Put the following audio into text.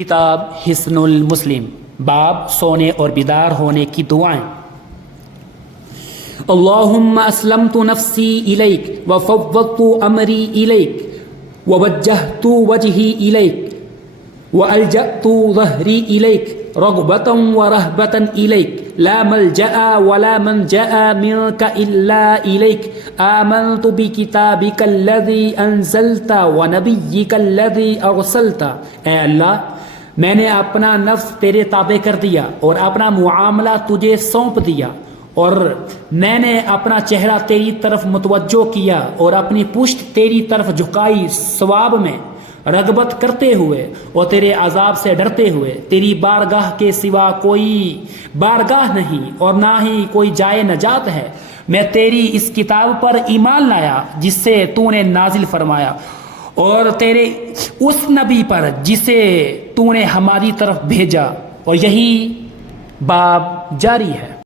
کتاب حصن المسلم، باب سونے اور بیدار ہونے کی دعائیں۔ اللہم اسلمت نفسی الیک وفوضت امری الیک ووجہت وجہی الیک والجأت ظہری الیک رغبتا ورہبتا الیک لا ملجأ ولا منجأ منک الا الیک آمنت بکتابک الذی انزلت ونبیک الذی ارسلت۔ اے اللہ، میں نے اپنا نفس تیرے تابع کر دیا اور اپنا معاملہ تجھے سونپ دیا، اور میں نے اپنا چہرہ تیری طرف متوجہ کیا اور اپنی پشت تیری طرف جھکائی، ثواب میں رغبت کرتے ہوئے اور تیرے عذاب سے ڈرتے ہوئے۔ تیری بارگاہ کے سوا کوئی بارگاہ نہیں اور نہ ہی کوئی جائے نجات ہے۔ میں تیری اس کتاب پر ایمان لایا جس سے تو نے نازل فرمایا، اور تیرے اس نبی پر جسے تو نے ہماری طرف بھیجا، اور یہی باب جاری ہے۔